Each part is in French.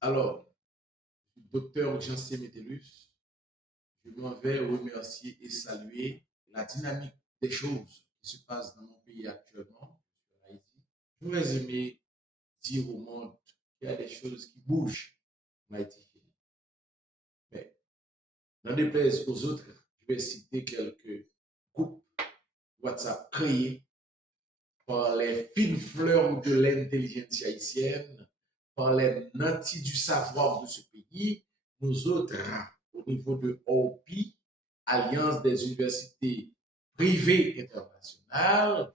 Alors, docteur Jean-C. Métellus, je m'en vais remercier et saluer la dynamique des choses qui se passent dans mon pays actuellement, en Haïti. J'aurais aimé dire au monde qu'il y a des choses qui bougent en Haïti. Mais, n'en déplaise aux autres, je vais citer quelques groupes WhatsApp créés par les fines fleurs de l'intelligence haïtienne, par les nantis du savoir de ce pays, nous autres, au niveau de OPI, Alliance des universités privées internationales,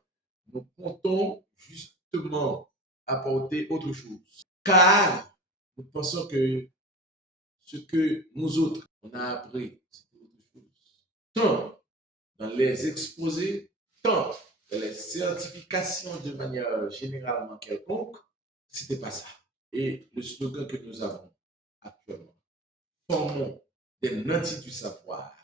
nous comptons justement apporter autre chose. Car nous pensons que ce que nous autres, on a appris, c'est autre chose. Tant dans les exposés, tant dans les certifications de manière généralement quelconque, c'était pas ça. Et le slogan que nous avons actuellement, formons des nantis du savoir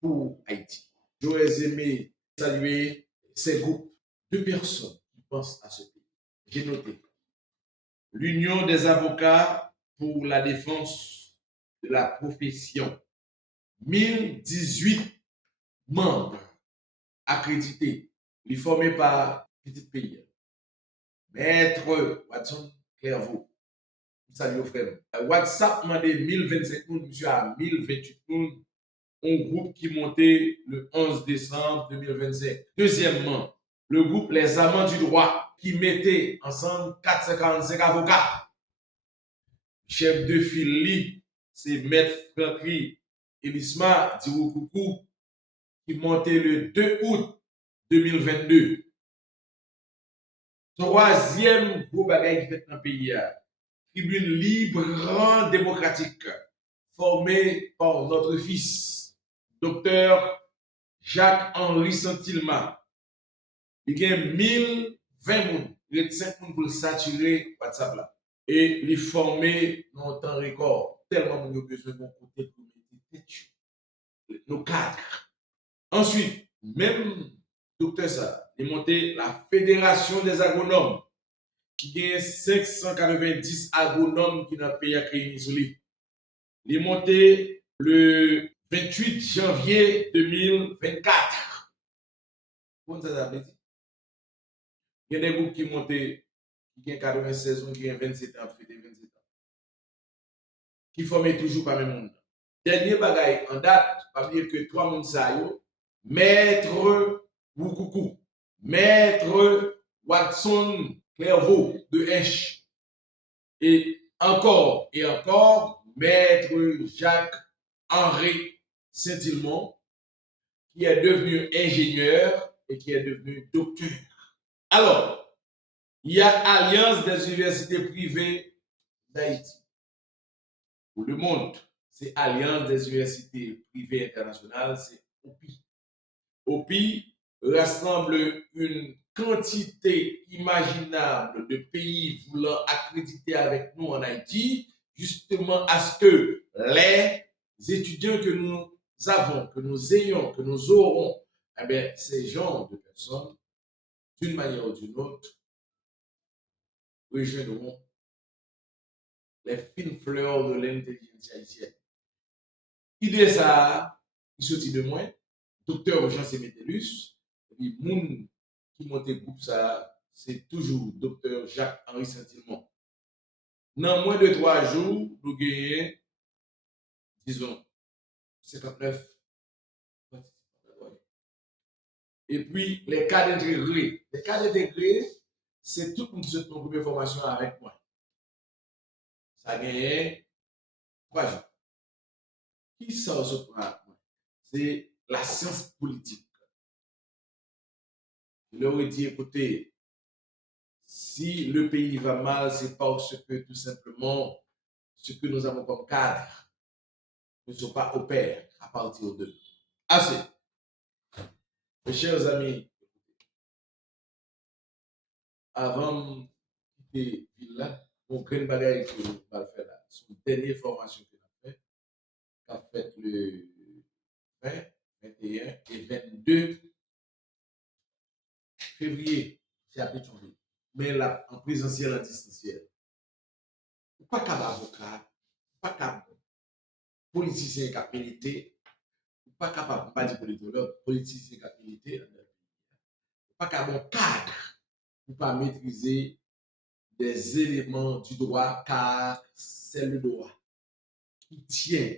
pour Haïti. J'aurais aimé saluer ces groupes de personnes qui pensent à ce pays. J'ai noté l'Union des avocats pour la défense de la profession. 1018 membres accrédités, les formés par Petit Pays. Maître Watson Clairvaux, salut frère. WhatsApp m'a dit 1025 moun, monsieur à 1028 moun, un groupe qui montait le 11 décembre 2025. Deuxièmement, le groupe Les Amants du Droit qui mettait ensemble 445 avocats. Chef de file, c'est Maître Francky Elisma Diroukoukou qui montait le 2 août 2022. Troisième gros bagage qui fait dans le pays, tribune libre démocratique, formée par notre fils, docteur Jacques-Henri Santilma. Il y a 1020 moun, il y a 5 moun pour le saturer WhatsApp là. Et les former dans un temps record. Tellement nous avons besoin de côté pour nos cadres. Ensuite, même docteur ça, il monté la Fédération des agronomes qui a 590 agronomes qui dans le pays à créer isolé. Il est monté le 28 janvier 2024. Comment ça veut dire? Il y a des groupes qui montent, qui ont 96 ans, qui ont 27 ans, qui ont 27 ans. Qui forment toujours pas le même monde. Dernier bagaille en date, pas dire que 3 moun sa yo, Maître Boukoukou, Maître Watson Clairvaux de H. Et encore, Maître Jacques-Henri Saint-Ilmont, qui est devenu ingénieur et qui est devenu docteur. Alors, il y a Alliance des universités privées d'Haïti. Pour le monde, c'est Alliance des universités privées internationales, c'est OPI. OPI rassemble une quantité imaginable de pays voulant accréditer avec nous en Haïti, justement à ce que les étudiants que nous avons, que nous ayons, que nous aurons, eh bien, ces genres de personnes, d'une manière ou d'une autre, rejoindront les fines fleurs de l'intelligence haïtienne. Idée ça, il sortit de moi, docteur Jean-C. Métellus, et puis moun qui monte groupe ça, c'est toujours docteur Jacques-Henri Saint-Ilmont. Dans moins de 3 jours, nous gagnons, disons, 59. Et puis, les cas d'intégrés. Les cas d'intégrés, c'est tout le monde qui se trouve une formation avec moi. Ça gagne 3 jours. Qui ça se prend? C'est la science politique. Je leur ai dit, écoutez, si le pays va mal, c'est parce que tout simplement, ce que nous avons comme cadre ne sont pas opères à partir d'eux. Assez. Mes chers amis, avant de quitter la ville là, mon grand bagage que nous allons faire là, c'est une dernière formation que nous avons faite le 20, 21 et 22 février, c'est à Pétionville, mais là, en présentiel, en distanciel. pas qu'à avocat, pas qu'à politicien qui a milité, pas capable, pas dire politicien qui a milité, pas qu'à bon cadre pour pas maîtriser des éléments du droit, car c'est le droit qui tient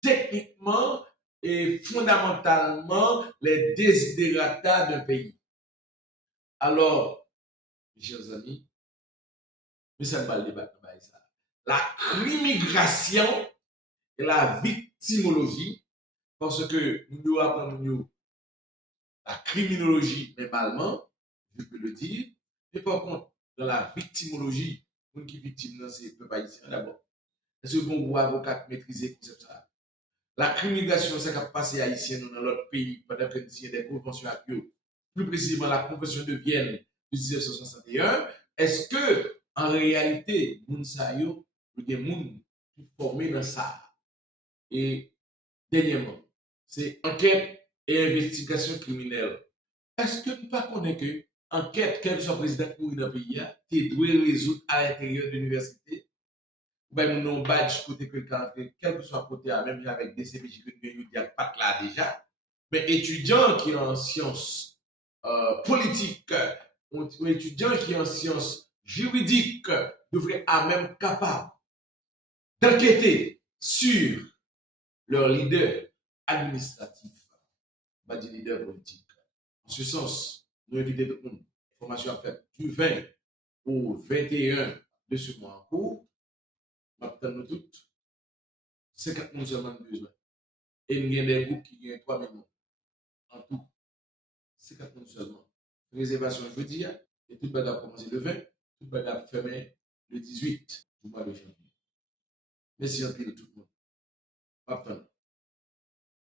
techniquement et fondamentalement les désidérata d'un pays. Alors, mes chers amis, nous sommes pas le débat. La crimigration et la victimologie, parce que nous apprenons la criminologie normalement, je peux le dire, mais par contre, dans la victimologie, pour qui victime, c'est le peuple haïtien d'abord. Est-ce que vous avocat maîtriser le concept ça? La criminalisation, c'est qu'a passé haïtien dans l'autre pays pendant que nous signions des conventions avec eux, plus précisément la convention de Vienne de 1961. Est-ce que, en réalité, Mounsayo, ou des moun qui formés dans ça? Et dernièrement, c'est enquête et investigation criminelle. Est-ce que nous ne connaissons pas que enquête, quel que soit le président pour dans le pays, tu dois résoudre à l'intérieur de l'université? Ben, mon badge côté que quel que soit côté, même avec des CPJ que nous avons pas là déjà, mais étudiants qui sont en sciences politiques ou étudiants qui sont en sciences juridiques devraient être même capables d'enquêter sur leur leader administratif, pas du leader politique. En ce sens, nous invitons tout le monde. Formation à faire du 20 au 21 de ce mois en cours. Maintenant, nous toutes, 50 000 seulement besoin. Et il y a des groupes qui gagnent 3 millions en tout. 50 000 seulement. Réservation jeudi, et tout le monde a commencé le 20, tout le monde a fermé le 18 du mois de janvier. Merci en pile tout le monde. Maintenant.